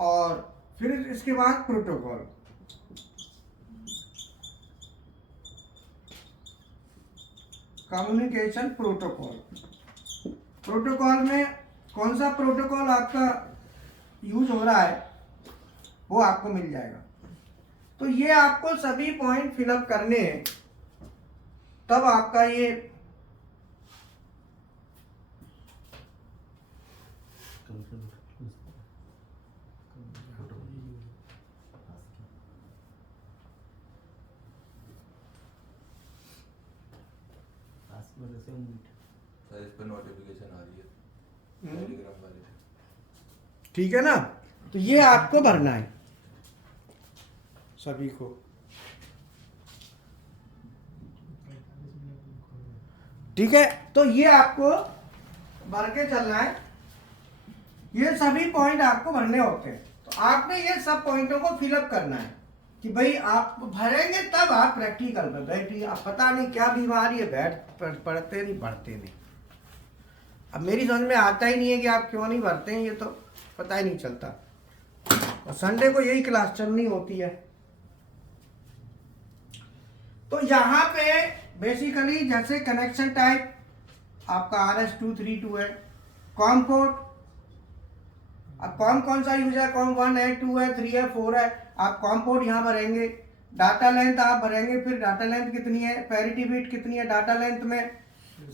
और फिर इसके बाद प्रोटोकॉल। Communication protocol. प्रोटोकॉल में कौन सा प्रोटोकॉल आपका यूज हो रहा है वो आपको मिल जाएगा। तो ये आपको सभी पॉइंट फिलअप करने हैं, तब आपका ये सर इस पर नोटिफिकेशन आ रही है टेलीग्राम वाले से। ठीक है ना। तो ये आपको भरना है सभी को, ठीक है। तो ये आपको भर के चलना है, ये सभी पॉइंट आपको भरने होते हैं। तो आपने ये सब पॉइंटों को फिलअप करना है कि भाई आप भरेंगे तब आप प्रैक्टिकल में बैठिए। आप पता नहीं क्या बीमारी है, पढ़ते नहीं। अब मेरी समझ में आता ही नहीं है कि आप क्यों नहीं भरते हैं, ये तो पता ही नहीं चलता। और संडे को यही क्लास चलनी होती है। तो यहाँ पे बेसिकली जैसे कनेक्शन टाइप आपका RS232 है। कॉम पोर्ट, अब कॉम कौन सा यूज है, कॉम 1 है, 2 है, 3 है, 4 है, आप कॉम पोर्ट यहाँ भरेंगे। डाटा लेंथ आप भरेंगे, फिर डाटा लेंथ कितनी है, पैरिटी बिट कितनी है डाटा लेंथ में,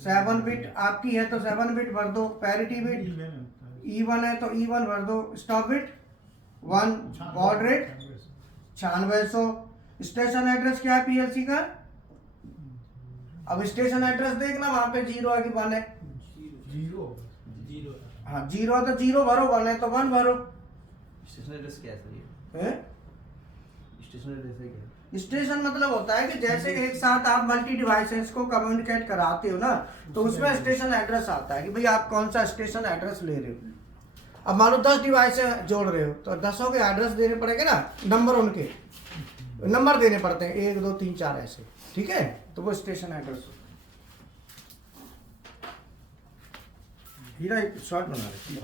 7 बिट आपकी है तो 7 बिट भर दो। पैरिटी बिट E1 है तो E1 भर दो। Stop bit 1, baud rate 9600। Station address क्या है PLC का, अब स्टेशन एड्रेस देखना वहां पे 0 है कि 1 है। हाँ 0 तो 0 भरो, 1 है तो 1 भरो। स्टेशन एड्रेस क्या है सर है? स्टेशन एड्रेस है क्या? स्टेशन मतलब होता है कि जैसे एक साथ आप मल्टी डिवाइसेस को कम्युनिकेट कराते हो ना, तो उसमें स्टेशन एड्रेस आता है कि भाई आप कौन सा स्टेशन एड्रेस ले रहे हो। अब मान लो 10 डिवाइस जोड़ रहे हो तो 10 के एड्रेस देने पड़ेंगे ना, नंबर उनके नंबर देने पड़ते हैं 1 2 3 4 ऐसे, ठीक है। तो वो स्टेशन एड्रेस। हीरा एक शॉर्ट बना रहे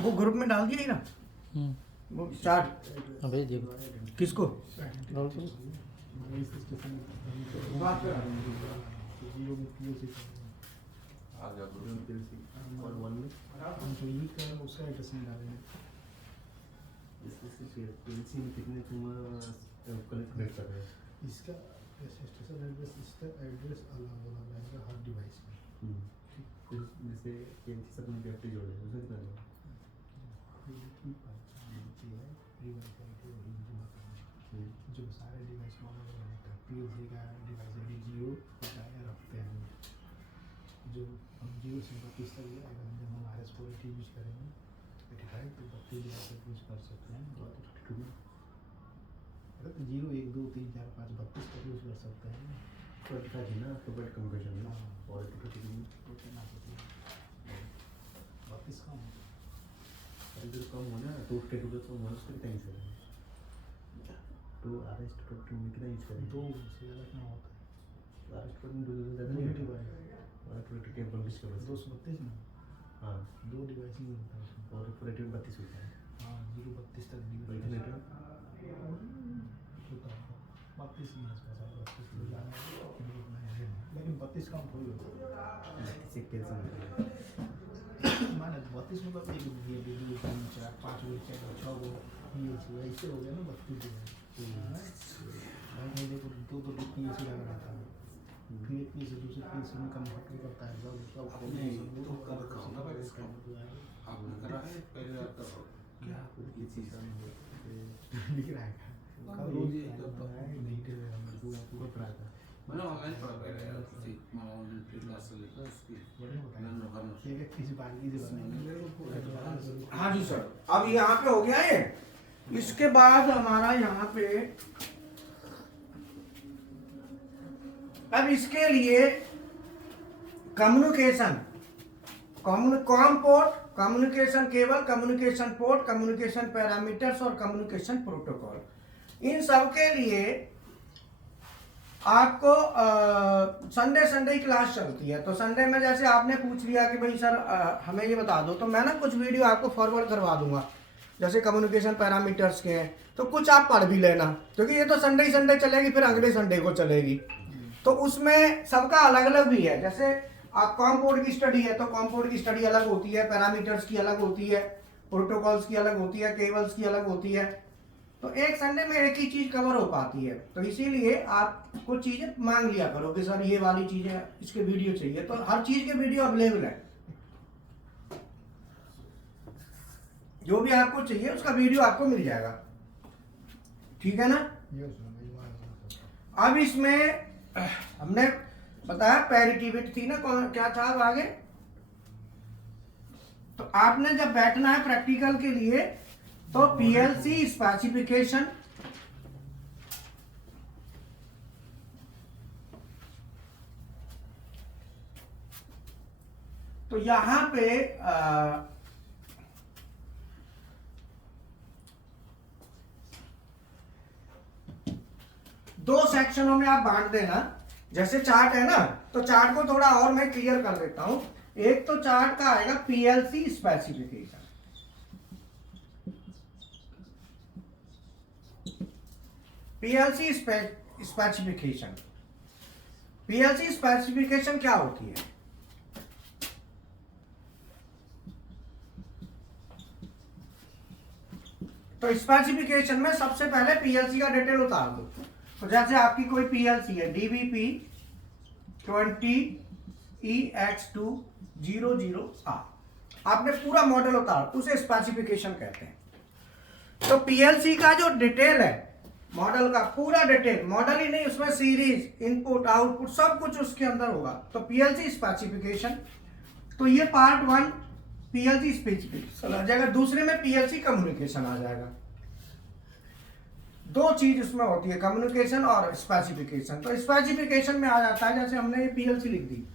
वो ग्रुप में डाल दिया ही ना वो चार्ट। भेज दिया किसको? राहुल को। बात करा। तो जीरो में पीएलसी करेंगे। आ गया जो ग्रुप PLC और वन में हम जो यूज कर रहे हैं उसका एड्रेस नहीं डालेंगे। इससे PLC में कितने तुम कनेक्ट कर रहे हो? इसका स्टेशन एड्रेस, इसका एड्रेस अलग अलग रहेगा हर डिवाइस में। कुछ जैसे PLC सब में DFT जोड़े हैं उसमें कितना है? की पहचान होती है फ्री वाईफाई को हिंदू में जो सारे डिवाइस में अलग अलग होता है। पीएलसी का डिवाइस है जियो का रखते हैं जो हम जियो से 32 तक अगर जब हम RS480 यूज करेंगे 85 तो 32 डिवाइस यूज कर सकते हैं। अगर तो 0 1 2 3 4 5 32 तक यूज कर सकते हैं। तो अच्छा है ना तो बट कम्युनिकेशन में और तो क्या होती है 32 कम है। अगर कम होना तो उसके टू तो मोस्ट के टाइम से तो RS तो में कितना यूज करें? दो से ज़्यादा क्या होता है? RS तो में दो ज़्यादा नहीं होता और तो के बंदिश कर 232 ना हाँ दो डिवाइस ही होता है उसमें। और पूरे टीम 32 होता है। हाँ 0 32 तक भी तो इतने तो होता है। 32 नहीं आसपास है, 32 तो ज़्यादा है, उतना है नहीं। लेकिन 32 कम थोड़ी होता से कैसे है। माने 32 मतलब एक दो 3 4 5 गो 6 गो पीएलसी ऐसे हो गया ना 32 जो है। भाई देखो दो पीएलसी लगा रहता है। फिर एक पीएलसी दूसरे पीएलसी में कन्वर्ट करता है सब नहीं, तो कर रखा होगा भाई इसका। आपने करा है पहले आप कर रहे हो क्या ये चीज़ लिख रहा है क्या? हाँ, रोज ये करता हूँ। नहीं टे हम पूरा पढ़ा था। मैंने ऑनलाइन पढ़ा पहले यार उसी ऑनलाइन फिर क्लास से लेकर उसकी बढ़िया मैंने बताया। करना ठीक है किसी बाकी से बनाएंगे। हाँ जी सर, अब यहाँ पे हो गया ये। इसके बाद हमारा यहाँ पे अब इसके लिए communication com port, communication cable, communication port, communication parameters और कम्युनिकेशन प्रोटोकॉल, इन सब के लिए आपको संडे की क्लास चलती है। तो संडे में जैसे आपने पूछ लिया कि भाई सर हमें ये बता दो, तो मैं ना कुछ वीडियो आपको फॉरवर्ड करवा दूंगा जैसे कम्युनिकेशन पैरामीटर्स के हैं, तो कुछ आप पढ़ भी लेना क्योंकि ये तो संडे चलेगी, फिर अगले संडे को चलेगी। तो उसमें सबका अलग अलग भी है। जैसे आप कॉम पोर्ट की स्टडी है तो कॉम पोर्ट की स्टडी अलग होती है, पैरामीटर्स की अलग होती है, प्रोटोकॉल्स की अलग होती है, केबल्स की अलग होती है। तो एक संडे में एक ही चीज कवर हो पाती है। तो इसीलिए आप कुछ चीजें मांग लिया करो कि सर ये वाली चीजें इसके वीडियो चाहिए, तो हर चीज के वीडियो अवेलेबल है। जो भी आपको चाहिए उसका वीडियो आपको मिल जाएगा, ठीक है ना। अब इसमें हमने बताया पैरिटी थी ना, कौन क्या था अब आगे। तो आपने जब बैठना है प्रैक्टिकल के लिए तो पीएलसी स्पेसिफिकेशन, तो यहां पे दो सेक्शनों में आप बांट देना। जैसे चार्ट है ना, तो चार्ट को थोड़ा और मैं क्लियर कर देता हूं। एक तो चार्ट का आएगा PLC specification, PLC specification. PLC specification क्या होती है? तो स्पेसिफिकेशन में सबसे पहले पीएलसी का डिटेल उतार दो। तो जैसे आपकी कोई पीएलसी है DVP 20EX200R, आपने पूरा मॉडल उतार, उसे स्पेसिफिकेशन कहते हैं। तो पीएलसी का जो डिटेल है, मॉडल का पूरा डिटेल, मॉडल ही नहीं उसमें सीरीज, इनपुट, आउटपुट सब कुछ उसके अंदर होगा। तो पीएलसी स्पेसिफिकेशन, तो ये पार्ट 1 पीएलसी स्पेसिफिकेशन आ जाएगा। दूसरे में पीएलसी कम्युनिकेशन आ जाएगा। दो चीज उसमें होती है, कम्युनिकेशन और स्पेसिफिकेशन। तो स्पेसिफिकेशन में आ जाता है, जैसे हमने ये पीएलसी लिख दी,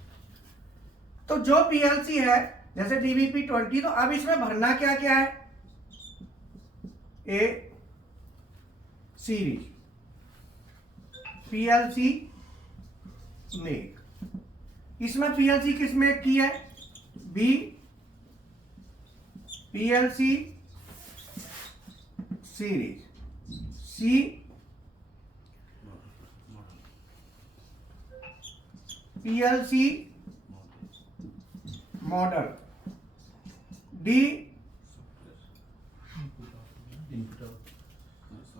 तो जो पीएलसी है जैसे DVP 20, तो अब इसमें भरना क्या क्या है? ए सीरीज, पीएलसी मेक, इसमें पीएलसी किस मेक की है? बी पीएलसी सीरीज, सी PLC model, D input out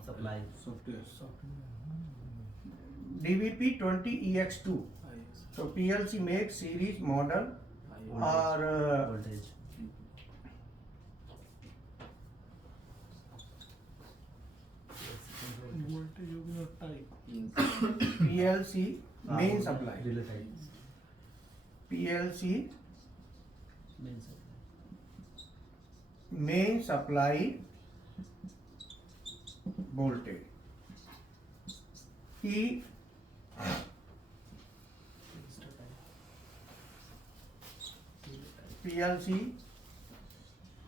supply software DVP-20EX2. So PLC makes series model और वोल्टेज वोल्टेज होगी और type PLC main supply, relay type PLC main supply main supply voltage, E PLC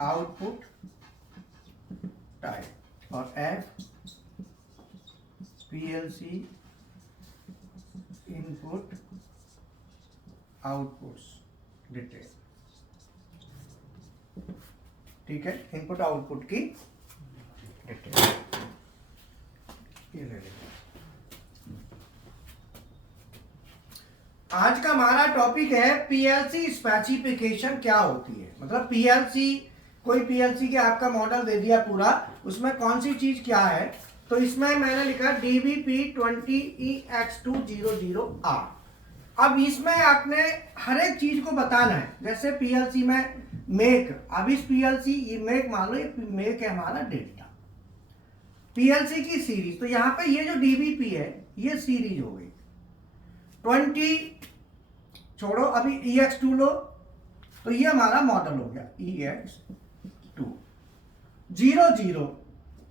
output type और F PLC input outputs detail. ठीक है, input output की detail ये ले लेंगे। आज का हमारा टॉपिक है पीएलसी स्पेसिफिकेशन क्या होती है। मतलब पीएलसी, कोई पीएलसी के आपका मॉडल दे दिया पूरा, उसमें कौन सी चीज क्या है। तो इसमें मैंने लिखा DVP-20EX200R। अब इसमें आपने हर एक चीज को बताना है। जैसे पीएलसी में मेक, अब इस पीएलसी ये मेक मान लो, ये मेक है हमारा डेल्टा। पीएलसी की सीरीज, तो यहाँ पे ये जो डीवीपी है ये सीरीज हो गई। 20 छोड़ो, अभी EX2 लो, तो ये हमारा मॉडल हो गया EX2 00।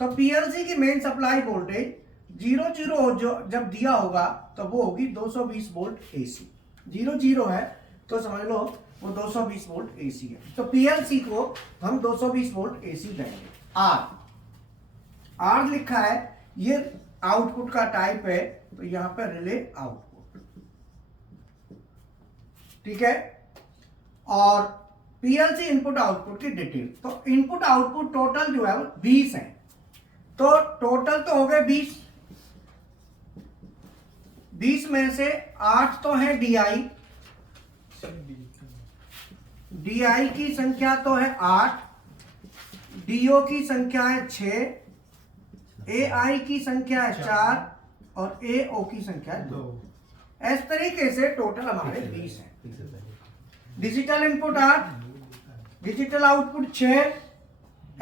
तो पीएलसी की मेन सप्लाई वोल्टेज 00 हो, जो जब दिया होगा तो वो होगी 220 वोल्ट AC। 00 है तो समझ लो वो 220 वोल्ट AC है। तो पीएलसी को हम 220 वोल्ट AC देंगे। R लिखा है, ये आउटपुट का टाइप है, तो यहां पर रिले आउटपुट। ठीक है, और पीएलसी इनपुट आउटपुट की डिटेल। तो इनपुट आउटपुट टोटल जो है वो 20 है। तो टोटल तो हो गए 20, 20 में से 8 तो है DI, DI की संख्या तो है 8, DO की संख्या है 6, AI की संख्या है 4 और AO की संख्या है 2। इस तरीके से टोटल हमारे 20 हैं। Digital input 8, digital output 6,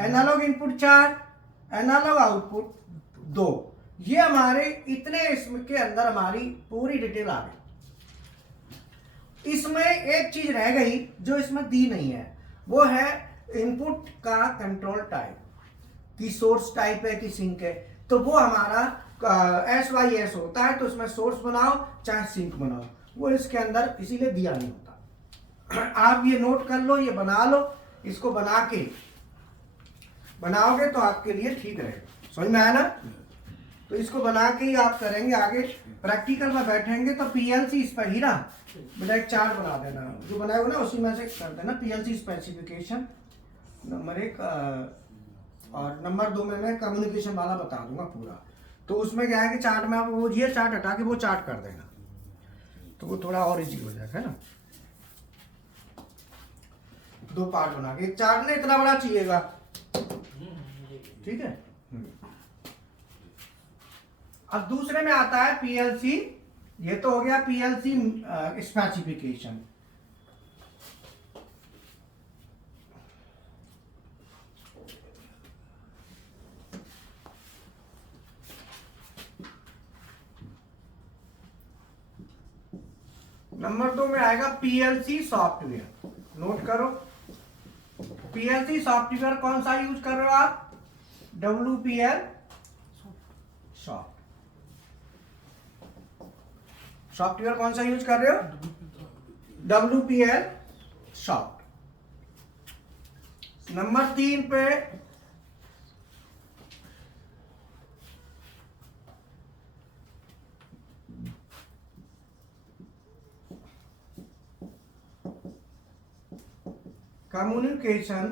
analog input 4, analog output 2। ये हमारे इतने इसके अंदर हमारी पूरी डिटेल आ गई। इसमें एक चीज रह गई जो इसमें दी नहीं है, वो है इनपुट का कंट्रोल टाइप, कि सोर्स टाइप है कि सिंक है। तो वो हमारा SYS होता है, तो उसमें सोर्स बनाओ चाहे सिंक बनाओ, वो इसके अंदर इसीलिए दिया नहीं होता। आप ये नोट कर लो, ये बना लो, इसको बना के बनाओगे तो आपके लिए ठीक रहेगा। समझ में आया ना? तो इसको बना के ही आप करेंगे, आगे प्रैक्टिकल में बैठेंगे तो पीएलसी इस पर ही ना बेटा एक चार्ट बना देना, जो बनाए हो ना उसी में से कर देना। पीएलसी स्पेसिफिकेशन नंबर 1 और नंबर 2 में मैं कम्युनिकेशन वाला बता दूंगा पूरा। तो उसमें क्या है कि चार्ट में आप वो ये चार्ट हटा के वो चार्ट कर देना, तो वो थोड़ा और इजी हो जाएगा, है ना। 2 पार्ट बना के, एक चार्ट ने इतना बड़ा चाहिएगा, ठीक है। अब दूसरे में आता है पीएलसी, ये तो हो गया पीएलसी स्पेसिफिकेशन। नंबर 2 में आएगा पीएलसी सॉफ्टवेयर। नोट करो, पीएलसी सॉफ्टवेयर कौन सा यूज कर रहे हो आप? WPL soft. सॉफ्टवेयर कौन सा यूज कर रहे हो? WPL soft. नंबर 3 पे कम्युनिकेशन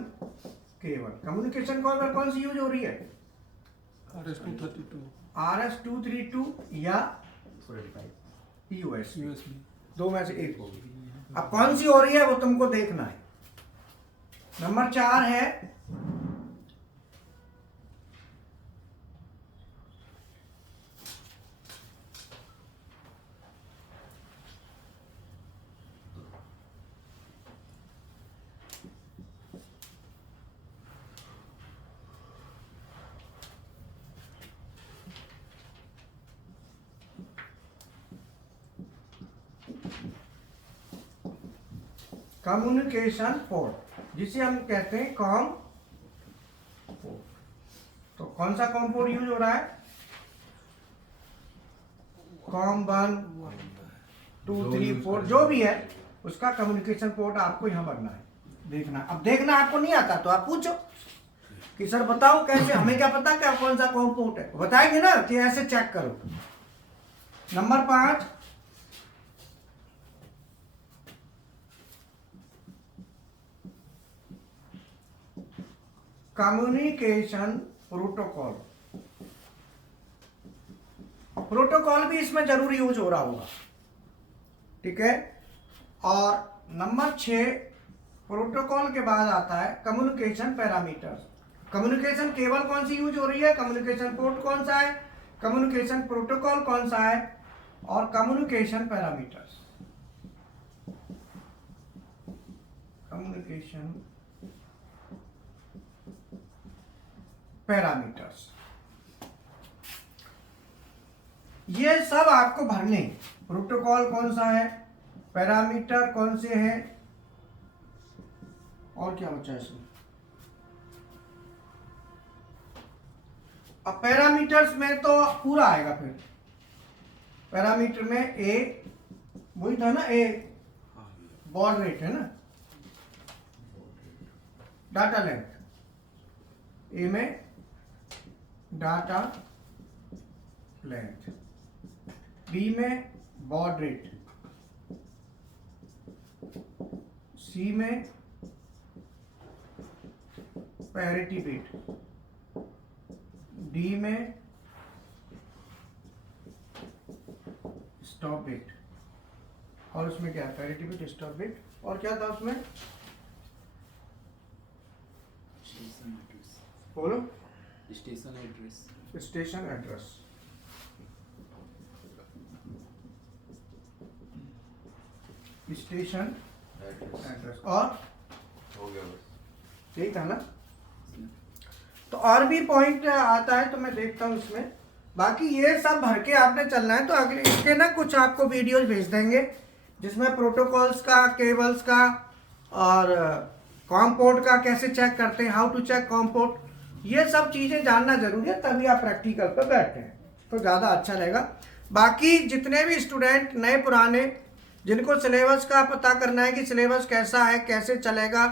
केबल। कम्युनिकेशन केबल कौन सी यूज हो रही है? RS-232 या USB। दो में से एक होगी। अब कौन सी हो रही है वो तुमको देखना है। नंबर 4 है कम्युनिकेशन पोर्ट, जिसे हम कहते हैं कॉम पोर्ट। तो कौन सा कॉम पोर्ट यूज हो रहा है? कॉम 1 2 3 4 जो भी है उसका कम्युनिकेशन पोर्ट आपको यहां भरना है। देखना, अब देखना आपको नहीं आता तो आप पूछो कि सर बताओ कैसे, हमें क्या पता क्या कौन सा कॉम पोर्ट है, बताएंगे ना कि ऐसे चेक करो। Number 5 communication protocol. प्रोटोकॉल भी इसमें जरूर यूज हो रहा होगा, ठीक है। और नंबर 6 प्रोटोकॉल के बाद आता है कम्युनिकेशन पैरामीटर्स। कम्युनिकेशन केबल कौन सी यूज हो रही है, कम्युनिकेशन पोर्ट कौन सा है, कम्युनिकेशन प्रोटोकॉल कौन सा है, और कम्युनिकेशन पैरामीटर्स। कम्युनिकेशन पैरामीटर्स, ये सब आपको भरने। प्रोटोकॉल कौन सा है, पैरामीटर कौन से हैं, और क्या बचा है इसमें। अब पैरामीटर्स में तो पूरा आएगा। फिर पैरामीटर में ए वही था ना, ए बॉड रेट है ना, डाटा लेंथ, ए में डाटा लेंथ, बी में बॉड रेट, सी में पैरिटी बिट, डी में स्टॉप बिट, और उसमें क्या पैरिटी बिट, स्टॉप बिट, और क्या था उसमें स्टेशन एड्रेस, बोलो, station address, station address. Station address और हो गया बस। यही था ना। तो और भी पॉइंट आता है तो मैं देखता हूँ इसमें, बाकी ये सब भर के आपने चलना है। तो अगले इसके ना कुछ आपको वीडियोज भेज देंगे जिसमें प्रोटोकॉल्स का, केबल्स का, और कॉम पोर्ट का कैसे चेक करते हैं, how to check com port, ये सब चीज़ें जानना जरूरी है, तभी आप प्रैक्टिकल पर बैठते हैं तो ज़्यादा अच्छा रहेगा। बाकी जितने भी स्टूडेंट नए पुराने जिनको सिलेबस का पता करना है कि सिलेबस कैसा है, कैसे चलेगा,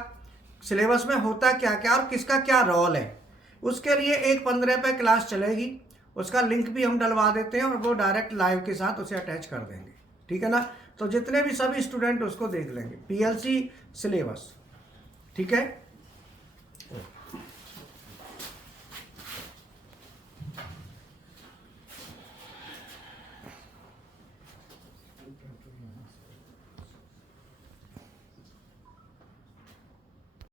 सिलेबस में होता क्या क्या और किसका क्या रोल है, उसके लिए एक 15 पे क्लास चलेगी, उसका लिंक भी हम डलवा देते हैं और वो डायरेक्ट लाइव के साथ उसे अटैच कर देंगे, ठीक है ना। तो जितने भी सभी स्टूडेंट उसको देख लेंगे, PLC सिलेबस, ठीक है।